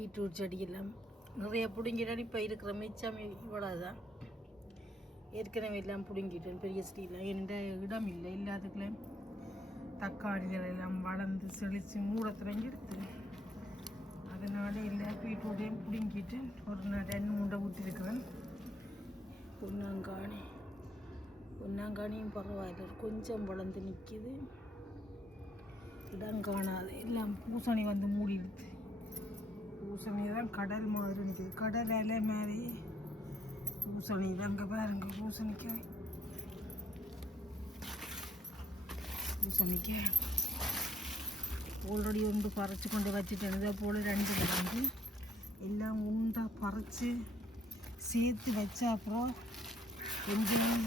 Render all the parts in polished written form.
Beetroot செடியெல்லாம் நிறைய பிடுங்கிட்டேன். இப்போ இருக்கிற மிச்சம் இவ்வளோ தான். ஏற்கனவே எல்லாம் பிடுங்கிட்டேன் பெரிய செடியெல்லாம். எந்த இடம் இல்லை, இல்லாததுக்குள்ளே தக்காளிகள் எல்லாம் வளர்ந்து செழித்து மூட தொடங்கி எடுத்து அதனால இல்லை பீட்ரூட்டையும் பிடுங்கிட்டு ஒரு 2 ஊற்றிருக்கிறேன். பொன்னாங்கானியும் பரவாயில்ல, கொஞ்சம் வளர்ந்து நிற்கிது. இடம் காணாது, எல்லாம் பூசணி வந்து மூடிடுது. பூசணி தான் கடல் மாதிரி நிற்கிது, கடல் இலை மாதிரி பூசணி தாங்க பாருங்க. பூசணிக்காய் ஆல்ரெடி ஒன்று பறித்து கொண்டு வச்சுட்டேன். இதை போல் 2 வந்து எல்லாம் உண்டா பறித்து சேர்த்து வச்சா அப்புறம் கொஞ்சம்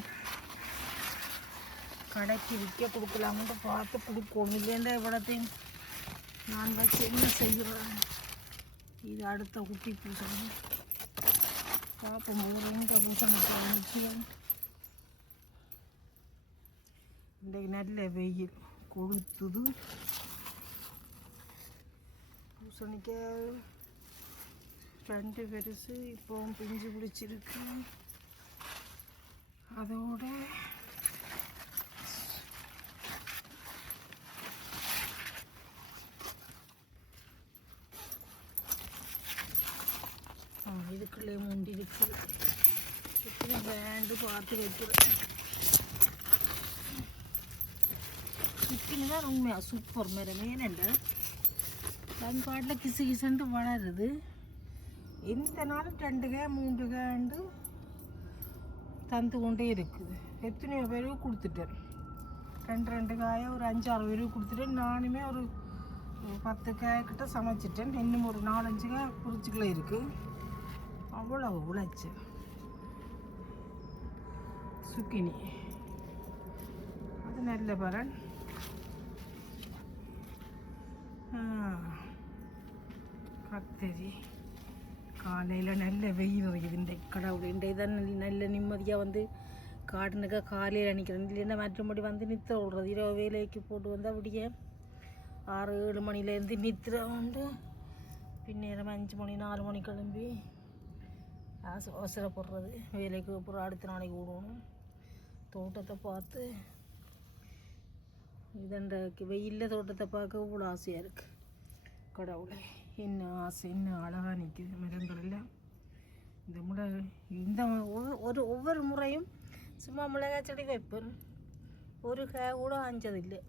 கடைக்கு விற்க கொடுக்கலாம்னு பார்த்து கொடுக்கணும். இல்லைண்டா இவ்வளோத்தையும் நான் வச்சு என்ன செய்கிறேன். இது அடுத்த குட்டி பூசணி பார்க்கும்போது 2 பூசணிக்காய் முக்கியம். இன்றைக்கு நல்ல வெயில் கொளுத்துது. பூசணிக்காய் 2 பெருசு இப்போவும் பிஞ்சு பிடிச்சிருக்கு. அதோட இதுக்குள்ளே முண்டி இருக்குது. இப்படி வேண்டு பார்த்து வைக்கிறேன். சுக்கினு தான் உண்மையாக சூப்பர் மரம். ஏனெண்டா தன் பாட்டில் கிசு கிசுன்ட்டு வளருது. இந்த நாள் 2 காய் 3 காய்ண்டு தந்து கொண்டே இருக்குது. எத்தனையோ பேருக்கு கொடுத்துட்டேன். 2 காயை ஒரு 5-6 பேருக்கு கொடுத்துட்டேன். நானுமே ஒரு 10 காய்கிட்ட சமைச்சிட்டேன். இன்னும் ஒரு 4-5 காய் குறிச்சிக்கல இருக்குது. அவ்வளோ உழைச்சி சுக்கினி அது நல்ல பலன். கத்தரி காலையில் நல்ல வெயில் இருக்குது. இந்த கடவுள் இன்றைக்கு தான் நல்ல நிம்மதியாக வந்து காட்டுனுக்கா காலையில் நிற்கிறேன். இல்லைன்னா மற்றபடி வந்து நித்திர விடுறது. இரவு வேலைக்கு போட்டு வந்தால் விடிய 6-7 மணிலேருந்து நித்திர உண்டு. பின்னேரம் 5 மணி 4 மணி கிளம்பி அவசரப்படுறது. வேலைக்கு அப்புறம் அடுத்த நாளைக்கு விடணும். தோட்டத்தை பார்த்து இதண்ட வெயிலில் தோட்டத்தை பார்க்க இவ்வளோ ஆசையாக இருக்குது. கடவுளை என்ன ஆசை, என்ன அழகாக நிற்கிது மரங்கள் எல்லாம். இந்த இந்த ஒவ்வொரு முறையும் சும்மா மிளகாய் செடி வைப்பேன். ஒரு காய் கூட ஆஞ்சதில்லை.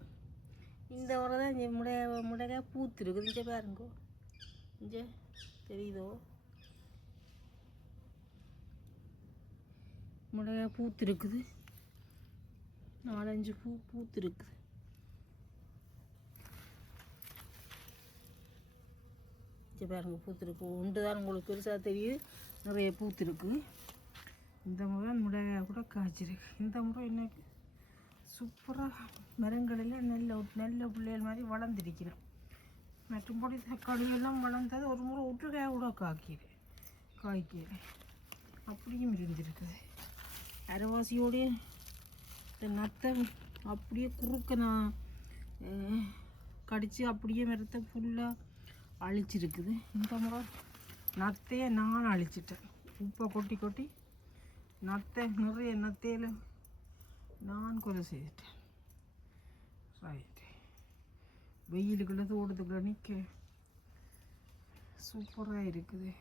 இந்த முறை தான் இங்கே மிளகாய் பூத்துருக்குது. இங்கே பாருங்கோ, இங்கே தெரியுதோ மிளகாய் பூத்துருக்குது. 4-5 பூத்துருக்குது. இங்கே பாருங்க பூத்துருக்கு. ஒன்று தான் உங்களுக்கு பெருசாக தெரியுது, நிறைய பூத்துருக்கு. இந்த முறை மிளகாய் கூட காய்ச்சிருக்கு. இந்த முறை எனக்கு சூப்பராக மரங்களெல்லாம் நல்ல பிள்ளைகள் மாதிரி வளர்ந்துருக்கிறேன். மற்றும்படி தக்காளியெல்லாம் வளர்ந்தது. ஒரு முறை ஒற்றுக்காய் கூட காய்க்கிறேன். அப்படியும் இருந்திருக்குது. அரைவாசியோடைய இந்த நத்தை அப்படியே குறுக்க நான் கடித்து அப்படியே மரத்தை ஃபுல்லாக அழிச்சிருக்குது. இந்த முறை நத்தையை நான் அழிச்சிட்டேன். உப்பை கொட்டி நிறைய நத்தையில் நான் கொலை செய்துட்டேன். ரைட்டு, வெயிலுக்குள்ள தோட்டத்துக்குள்ள நிற்க சூப்பராக இருக்குது.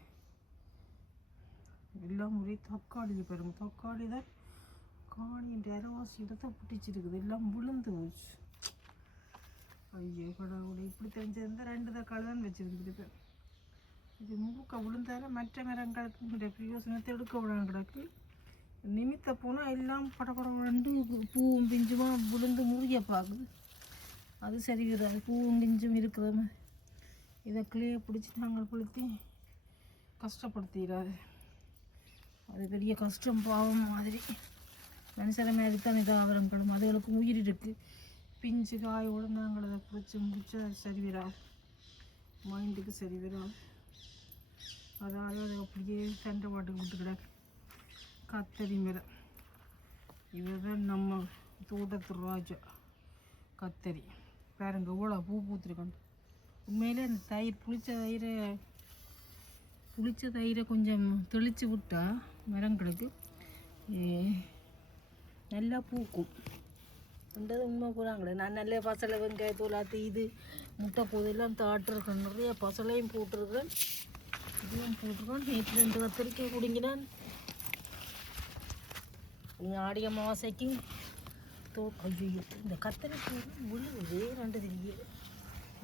எல்லாம் ஒரே தக்காளி பாருங்க. தக்காளி தான் காணின்ற அரைவாசி இடத்த பிடிச்சிருக்குது. எல்லாம் விழுந்து போச்சு. ஐயோ கடவுளை, இப்படி தெரிஞ்சிருந்தால் 2 தக்காளி தான் வச்சுருந்துருப்பேன். இது முழுக்க விழுந்தால மற்ற மரங்களுக்கு இந்த பிரயோசனத்தை எடுக்க விடாம கிடக்கு. நிமித்த போனால் எல்லாம் படப்படண்டு பூவும் பிஞ்சுமாக விழுந்து முறிய பார்க்குது. அது சரி வராது. பூவும் பிஞ்சும் இருக்கிற மாதிரி இதை கிளியை பிடிச்சி நாங்கள் கொளுத்தி கஷ்டப்படுத்திடாது. அது பெரிய கஷ்டம், பாவம் மாதிரி. மனுஷன மாதிரி தான் இதாகிறம் கிளம்பும். அதுகளுக்கு உயிர் இருக்குது. பிஞ்சு காயோடு நாங்கள் அதை பிடிச்சி முடிச்சா சரி வராது, மைண்டுக்கு சரி வராது. அதாவது அதை அப்படியே சண்டை பாட்டுக்கு விட்டு கிடக்கு. கத்தரி மரம் இதுதான் நம்ம தோட்டத்து ராஜா கத்தரி. பாருங்க இவ்வளோ பூ பூத்துருக்கணும். உண்மையிலே இந்த தயிர் புளிச்ச தயிரை புளிச்ச தயிரை கொஞ்சம் தெளித்து விட்டால் மரம் கிடக்கு நல்லா பூக்கும். என்றது உண்மை போகிறாங்களே. நான் நல்ல பசலை வெங்காயத்தூள் ஆற்றி இது முட்டை போதெல்லாம் தாட்டிருக்கேன். நிறைய பசலையும் போட்டிருக்கேன், இதுவும் போட்டிருக்கேன். நேற்று 2 கத்திரிக்காய் குடிங்கினான். ஆடி அமாவாசைக்கு ஐயோ இந்த கத்திரிக்காய் விழுவுதே 2 தெரியல.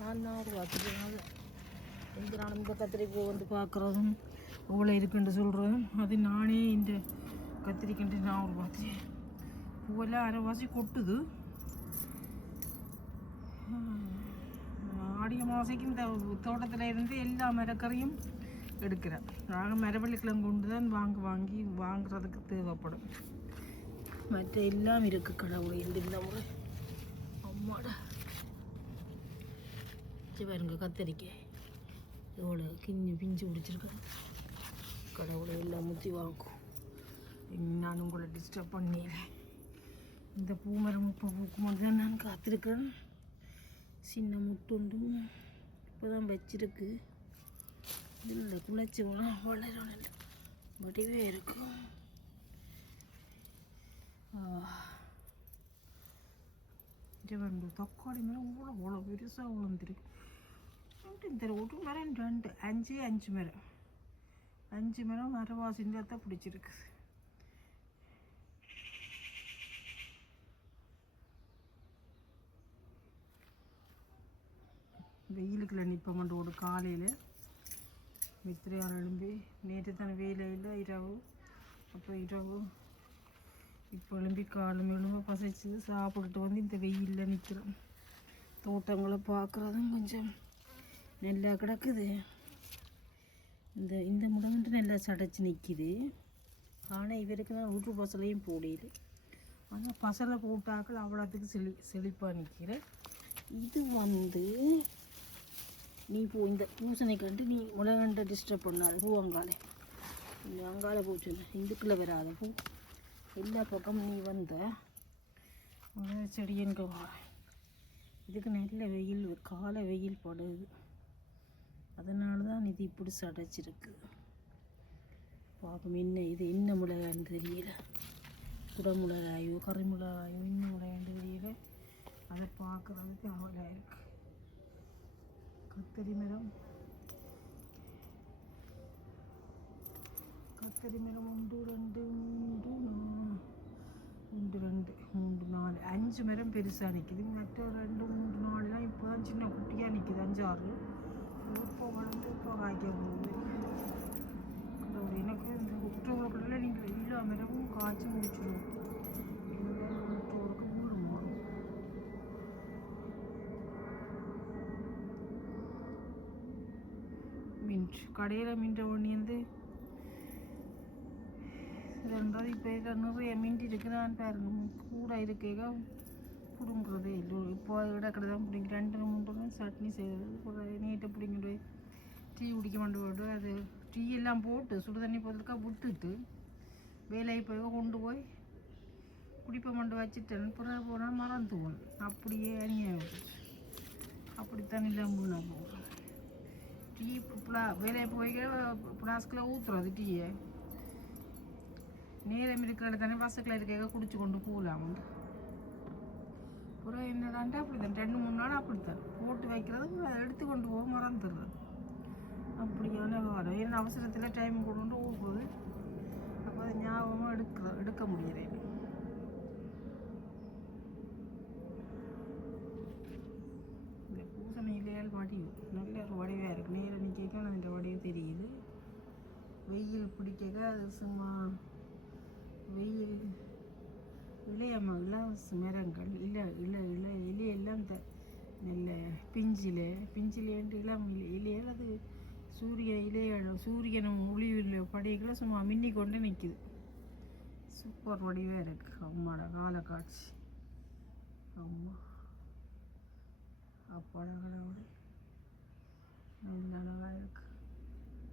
நான் ஒரு பார்த்துக்கிறேன். எந்த நானும் இந்த கத்திரிக்காய் வந்து பார்க்குறதும் எவ்வளோ இருக்குன்னு சொல்கிறதும் அது நானே இந்த கத்திரிக்கண்டு நான் ஒரு பார்த்துட்டேன். பூவெல்லாம் அரைவாசி கொட்டுது. ஆடி அமாவாசைக்கு இந்த தோட்டத்தில் இருந்து எல்லா மரக்கறியும் எடுக்கிறேன். நாங்கள் மரவள்ளிக்கிழங்கு கொண்டு தான் வாங்குறதுக்கு தேவைப்படும். மற்ற எல்லாம் இருக்குது கடவுளை இந்த முறை. அம்மாடா பாருங்க கத்தரிக்காய் எவ்வளோ பிஞ்சு பிடிச்சிருக்கு. கடவுளை எல்லாம் முற்றி வாங்கும். நான் உங்களை டிஸ்டர்ப் பண்ணிடுறேன். இந்த பூமரம் இப்போ பூக்கும்போது தான் நான் காத்திருக்கிறேன். சின்ன முட்டுண்டும் இப்போ தான் வச்சிருக்கு. இதில் குளிச்சு வளரும் வடிவே இருக்கும். தக்காளி மரம் அவ்வளோ பெருசாக விழுந்துருக்கு. இந்த ஒரு மரம் 2 5 மரம் 5 மரம் மரவாசிൻ്റെ தான் பிடிச்சிருக்கு. வெயிலுக்குள்ள நிற்ப ஒரு காலையில் மித்திரையார் எழும்பி நேற்று தானே வெயிலில் இரவு. அப்போ இரவு இப்போ எழும்பி காலம் எழும்ப பசைச்சு சாப்பிட்டுட்டு வந்து இந்த வெயிலில் நிற்கிறோம். தோட்டங்களை பார்க்குறதும் கொஞ்சம் நல்லா கிடக்குது. இந்த முடங்கிட்டு நல்லா சடைச்சி நிற்கிது. ஆனால் இவருக்கு தான் ஊற்று பசலையும் போடையுது. ஆனால் பசலை போட்டாக்கள் அவ்வளோத்துக்கு செழிப்பாக நிற்கிறேன். இது வந்து நீ இந்த பூசணை கண்டு நீ முளகண்டை டிஸ்டர்ப் பண்ணாது. பூ அங்காலே இந்த அங்கால பூ சொன்ன இதுக்குள்ளே வராத பூ. எல்லா பக்கம் நீ வந்த செடியன்க இதுக்கு நல்ல வெயில் காலை வெயில் படுது. அதனால தான் இது இப்படி சடைச்சிருக்கு. பார்ப்போம் என்ன மிளகான்னு தெரியல. குடமிளகாயோ கறிமிளகாயோ இன்னும் மிளகான்னு தெரியல. அதை பார்க்குறதுக்கு அவளாக இருக்கு. கத்தரி மரம் 1 2 3 4 5 மரம் பெருசாக நிற்கிது. மற்ற 2 3 4 இப்போ தான் சின்ன குட்டியாக நிற்கிது. 5 6 இப்போ வளர்ந்து இப்போ காய்க்க போகுது. எனக்கு இந்த குற்றவுக்குள்ள நீங்கள் எல்லா மரமும் காய்ச்சி முடிச்சிடும். கடையில் மின்ற ஒன்று வந்து 2 இப்போ நிறைய மின்ட் இருக்குதான்னு பாருங்க. கூட இருக்கேங்க பிடுங்குறதே இல்லை. இப்போ இடக்கடை தான் பிடிங்க 2 3 சட்னி செய்கிறது. நீட்டை பிடிங்கிட்டு டீ குடிக்க மாட்டேன். அது டீ எல்லாம் போட்டு சுடு தண்ணி போகிறதுக்காக விட்டுட்டு வேலையை போய் கொண்டு போய் குடிப்பை மண்டு வச்சுட்டேன். பிறகு போனால் மறந்துவோம். அப்படியே அநியாயம் அப்படித்தான் இல்லாமல் நான் போகிறேன். டீ வேலையை போய் பிளாஸ்கில் ஊற்றுறது டீயை நேரம் இருக்கிற தானே பசக்கில் இருக்க குடிச்சு கொண்டு போகலாம். அப்புறம் என்னடான்ட்டு அப்படித்தான் 2 3 நாள் அப்படித்தான் போட்டு வைக்கிறது. அதை எடுத்து கொண்டு போக மறந்துடுறது. அப்படியான வாரம் ஏன்னா அவசரத்தில் டைம் கொண்டு ஊற்றுறது. அப்போ அதை ஞாபகமாக எடுக்க முடியறேன். இந்த பூசணி இலையால் வடிவு நல்ல ஒரு வடிவாக இருக்குது. நேரம் நிற்க அந்த வடிவு தெரியுது. வெயில் பிடிக்க அது சும்மா வெயில் இளையமாக மரங்கள் இலையெல்லாம் இந்த நல்ல பிஞ்சிலேன்ட்டு இளம் இலையால் அது சூரியனும் ஒளியில் படிகளை சும்மா மின்னி கொண்டு நிற்கிது. சூப்பர் வடிவாக இருக்குது. அம்மாட காலை காட்சி. அம்மா அப்பாட கடவுள் நல்ல அழகாக இருக்குது.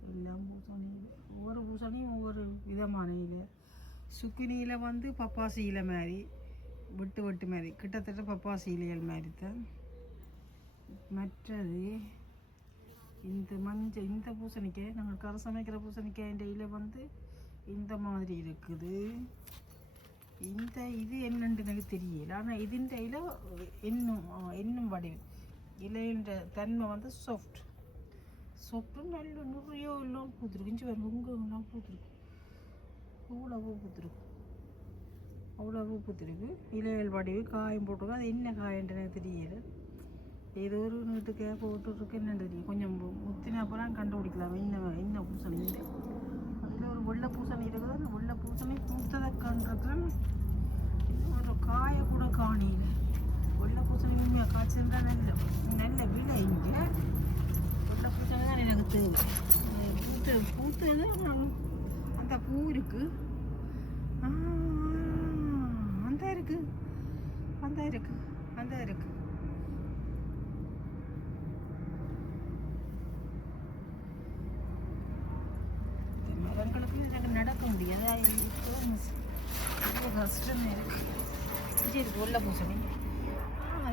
எல்லாம் பூசணியில் ஒவ்வொரு பூசணியும் ஒவ்வொரு விதமான இலை. சுக்கினியில் வந்து பப்பாசி இலை மாதிரி வெட்டு மாதிரி கிட்டத்தட்ட பப்பாசி இலைகள் மாதிரி தான். மற்றது இந்த மஞ்சள் இந்த பூசணிக்காய் நாங்கள் கரை சமைக்கிற பூசணிக்காய் இடையில வந்து இந்த மாதிரி இருக்குது. இந்த இது என்னன்னு எனக்கு தெரியல. ஆனால் இதுன்ற இலை இன்னும் வடிவு இலைன்ற தன்மை வந்து சாஃப்ட்டு நல்ல நிறைய எல்லாம் பூத்துருக்கு. இஞ்சி வரும் உங்கெல்லாம் பூத்துருக்கு, அவ்வளவு பூத்துருக்கு, அவ்வளவு பூத்துருக்கு. இலைகள் வடிவு காயம் போட்டிருக்கு. அது என்ன காயன்ற எனக்கு தெரியல. ஏதோ ஒரு நீட்டுக்காக போட்டுருக்கு என்னன்னு தெரியும். கொஞ்சம் முத்தின அப்புறம் கண்டுபிடிக்கலாம் என்ன பூசணி இல்லை. அதில் ஒரு வெள்ளை பூசணி இருக்குது. அந்த வெள்ளை பூசணி பூத்ததை கண்டிருக்கேன். ஒரு காயை கூட காணியில. வெள்ளை பூசணி உண்மையாக காய்ச்சிருந்தா நல்ல விலை. இங்கே வெள்ளை பூசணி தான் எனக்கு தேவை. பூத்தது அந்த பூ இருக்கு, அந்த இருக்கு, அந்த இருக்கு, அந்த இருக்கு. மரங்களுக்கு எனக்கு நடக்க முடியாது. கஷ்டமே இருக்கு. இங்கே இருக்கு வெள்ளை பூசணி.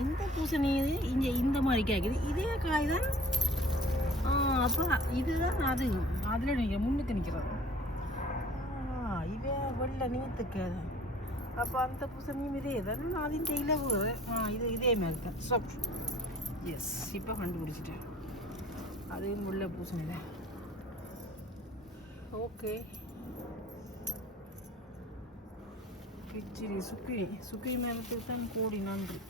இந்த பூசணி இங்கே இந்த மாதிரி காய்க்குது. இதே காய் தான். அப்போ இதுதான் அது அதில் நீங்கள் முன்னுக்கு நிற்கிறது. இதே வெள்ளை நீத்துக்கு. அப்போ அந்த பூசணியும் இதே தான். அது இந்த இலவு இது இதே மாதிரி தான். எஸ், இப்போ கண்டுபிடிச்சிட்டேன். அதுவும் வெள்ளை பூசணி தான். ஓகே, கிச்சிரி சுக்கிரி மரத்துக்கு தான் கோடி நன்றி.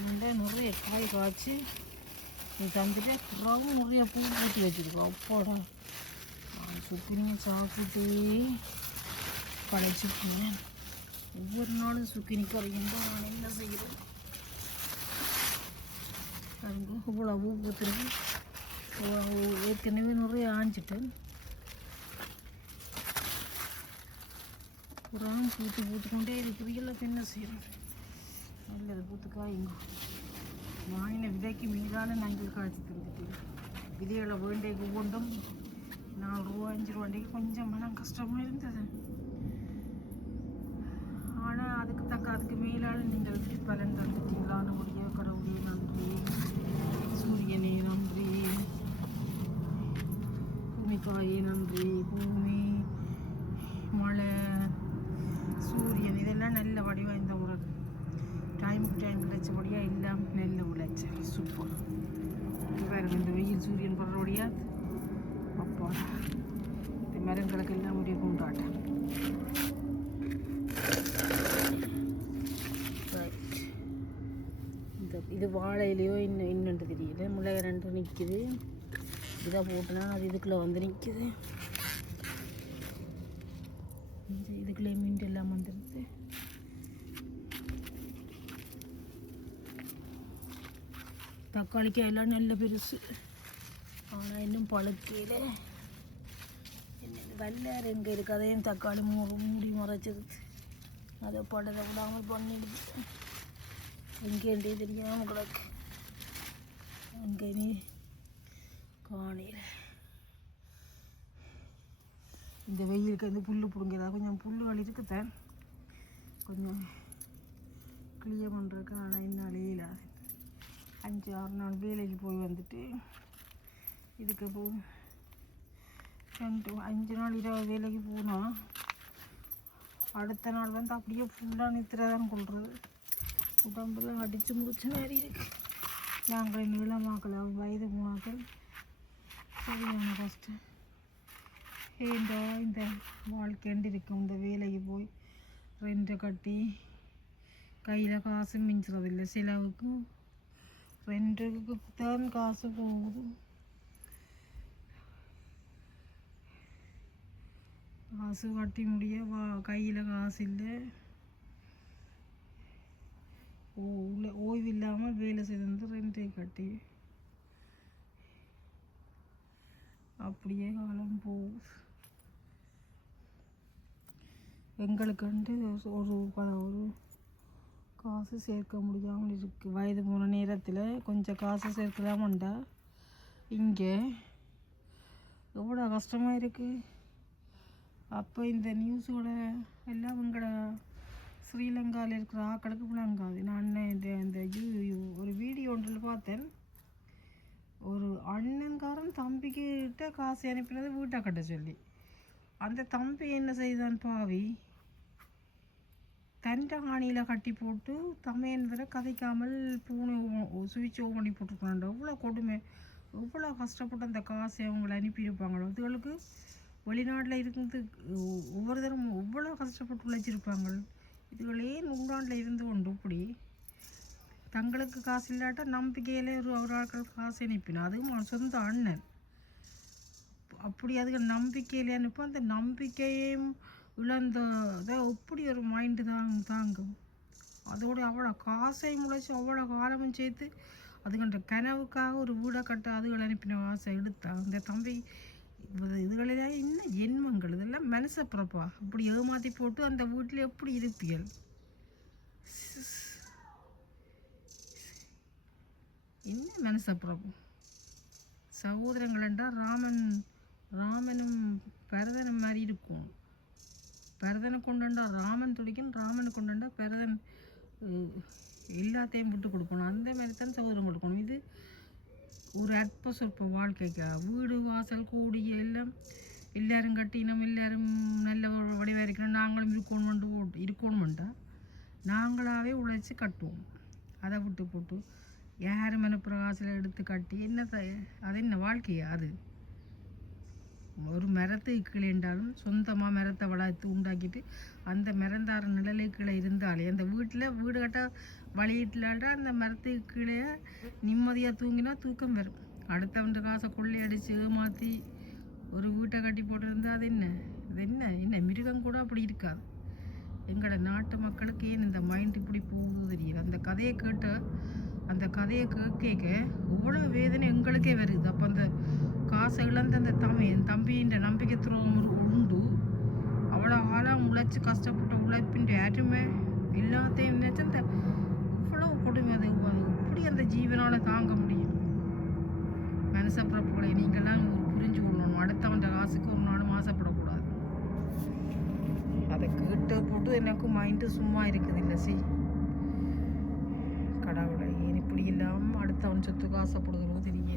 இந்த நிறைய காய் காய்ச்சி நீ தந்துட்டு புறாவும் நிறைய பூ பூட்டி வச்சுருக்கோம். அப்பாடா, சுக்கிரிங்க சாப்பிட்டு படைச்சிருக்கேன். ஒவ்வொரு நாளும் சுக்கிரி கறியும் தான் நான் என்ன செய்கிறேன். அதுக்கு இவ்வளோ பூ பூத்துருக்கு. ஏற்கனவே நிறைய ஆஞ்சிட்டேன். புறாவும் பூத்துக்கொண்டே இருக்குது. எல்லாம் என்ன செய்கிறது. நல்லது பூத்து காய்ங்க. வாங்கின விதைக்கு மீதான நாங்கள் காய்ச்சி தந்துட்டு விதைகளை வேண்டைக்கு ஒவ்வொன்றும் 4 ரூபா 5 ரூபாண்டைக்கு கொஞ்சம் மனம் கஷ்டமாக இருந்தது. ஆனால் அதுக்கு மேலால் நீங்கள் பலன் தந்துட்டீங்களா. நம்முடைய கடவுளே நன்றி, சூரியனே நன்றி, பூமிக்காயே நன்றி. பூமி, மழை, சூரியன் இதெல்லாம் நல்ல வடிவாக இந்த ஒரு டைம் கிடைச்சபடியாக எல்லாம் நெல் விளைச்சல் சூப்பர். வேறு இந்த வெயில் சூரியன் படுறபடியாக அப்போ இந்த மரங்களுக்கு எல்லாம் முடிய கொண்டாட்டம். இது வாழையிலையோ இன்னும் தெரியல. மிளகாய் 2 நிற்கிது. இதை போட்டுனா அது இதுக்குள்ளே வந்து நிற்கிது. இதுக்குள்ளே மீன் எல்லாம் வந்துடுது. தக்காளிக்காய் எல்லாம் நல்ல பெருசு. ஆனால் இன்னும் பழுக்கையில் வல்லார் எங்கே இருக்குது. அதையும் தக்காளி மூடி மறைச்சது. அதை பழதை விடாமல் பண்ணிடுது. எங்கேண்டே தெரியாமல் கிடக்கு. அங்கே நீ காணியில் இந்த வெயிலுக்கு வந்து புல் பிடுங்கிறதா கொஞ்சம் புல்லுகள் இருக்குதான். கொஞ்சம் கிளியர் பண்ணுறதுக்கு. ஆனால் என்னாலே இல்லை. 5-6 நாள் வேலைக்கு போய் வந்துட்டு இதுக்கு 5 நாள் 20 வேலைக்கு போனால் அடுத்த நாள் வந்து அப்படியே ஃபுல்லாக நித்திரதான் கொள்வது. உடம்புலாம் அடித்து முடிச்ச மாதிரி இருக்கு. நாங்கள் நீளமாக்கல வயது போனாக்கள் சரியான கஷ்டம். ஏண்டா இந்த வாழ்க்கைண்டு இருக்கும். இந்த வேலைக்கு போய் ரெண்டை கட்டி கையில் காசு மிஞ்சுறதில்லை. செலவுக்கும் ரெண்டுக்கு தான் காசு போகுது. காசு கட்டி முடிய கையில் காசு இல்லை. ஓய்வு இல்லாமல் வேலை செய்து ரெண்டை கட்டி அப்படியே காலம் போகுது. எங்களுக்குண்டு ஒரு காசு சேர்க்க முடியாமல் இருக்குது. வயது போன நேரத்தில் கொஞ்சம் காசு சேர்க்கலாமண்டா இங்கே எவ்வளோ கஷ்டமாக இருக்குது. அப்போ இந்த நியூஸோட எல்லாம் எங்களோட ஸ்ரீலங்காவில் இருக்கிற ஆக்களுக்கு விளங்காது. நான் இந்த ஒரு வீடியோ ஒன்றில் பார்த்தேன். ஒரு அண்ணன்காரன் தம்பிக்கிட்ட காசு அனுப்பினது வீட்டை கட்ட சொல்லி, அந்த தம்பி என்ன செய்தான் பாவி, தண்டை ஆணியில் கட்டி போட்டு தமையன் வரை கதைக்காமல் பூனை சுவிட்ச் ஓன் பண்ணி போட்டுருக்கான். எவ்வளோ கொடுமை, எவ்வளோ கஷ்டப்பட்டு அந்த காசை அவங்கள அனுப்பியிருப்பாங்களோ. அதுகளுக்கு வெளிநாட்டில் இருந்து ஒவ்வொரு தரம் எவ்வளோ கஷ்டப்பட்டு உழைச்சிருப்பாங்க. இதுகளே நூறாண்டில் இருந்து கொண்டு இப்படி தங்களுக்கு காசு இல்லாட்டா நம்பிக்கையிலே ஒரு ஆட்கள் காசு அனுப்பினா, அதுவும் சொந்த அண்ணன். அப்படி அதுக்கு நம்பிக்கையிலே அனுப்ப அந்த நம்பிக்கையும் இழந்ததை எப்படி ஒரு மைண்டு தாங்கும். அதோடு அவ்வளோ காசை முளைச்சி அவ்வளோ காலமும் சேர்த்து அதுகன்ற கனவுக்காக ஒரு வீடை கட்ட அதுகள் அனுப்பின ஆசை எடுத்தா அந்த தம்பி. இதுகளிலே இன்னும் ஜென்மங்கள், இதெல்லாம் மனசை பிறப்பா. இப்படி ஏமாற்றி போட்டு அந்த வீட்டில் எப்படி இருப்பியல். இன்னும் மனசை பிறப்பு. சகோதரங்கள் என்றால் ராமனும் பரதனும் மாதிரி இருக்கும். பரதனை கொண்டுண்டா ராமன் துடிக்கும், ராமனை கொண்டுண்டா பரதன் எல்லாத்தையும் விட்டு கொடுக்கணும். அந்த மாதிரி தான் சகோதரம் கொடுக்கணும். இது ஒரு அற்ப சொற்ப வாழ்க்கைக்கு வீடு வாசல் கூடி எல்லாம் எல்லாரும் கட்டினோம், எல்லாரும் நல்ல வடிவாக இருக்கணும், நாங்களும் இருக்கணுமெண்டா நாங்களாகவே உழைச்சி கட்டுவோம். அதை விட்டு போட்டு யாரும் அனுப்புகிற காசில் எடுத்து கட்டி அது என்ன வாழ்க்கையா? அது ஒரு மரத்துக்கு கீழே என்றாலும் சொந்தமாக மரத்தை வளர்த்து உண்டாக்கிட்டு அந்த மரந்தார நிழலுக்கு கீழே இருந்தாலே அந்த வீடு கட்ட வழியிட்டால்டா அந்த மரத்துக்கு கீழே நிம்மதியாக தூங்கினா தூக்கம் வரும். அடுத்தவன்ற காசை கொள்ளையடிச்சு ஏமாற்றி ஒரு வீட்டை கட்டி போட்டிருந்தா அது என்ன மிருகம் கூட அப்படி இருக்காது. எங்களோட நாட்டு மக்களுக்கு ஏன் இந்த மைண்ட் இப்படி போகுது தெரியல. அந்த கதையை கேட்க எவ்வளோ வேதனை எங்களுக்கே வருது. அப்போ அந்த காசை இழந்த அந்த தம்பின்ற நம்பிக்கை துரோகம் உண்டு. அவ்வளோ காலம் உழைச்சி கஷ்டப்பட்ட உழைப்பின் யாருமே எல்லாத்தையும் நினைச்சு அந்த இவ்வளோ கொடுமை. அது எப்படி அந்த ஜீவனால் தாங்க முடியும்? மனச பிறப்புகளை நீங்கள்லாம் புரிஞ்சு கொள்ளணும். அடுத்தவன்ற காசுக்கு ஒரு நாளும் ஆசைப்படக்கூடாது. அதை கேட்டு போட்டு எனக்கும் மைண்டு சும்மா இருக்குது. இல்லை கடவுளை ஏன் இப்படி இல்லாமல் அடுத்தவன் சொத்துக்கு ஆசைப்படுகிறோம் தெரியல.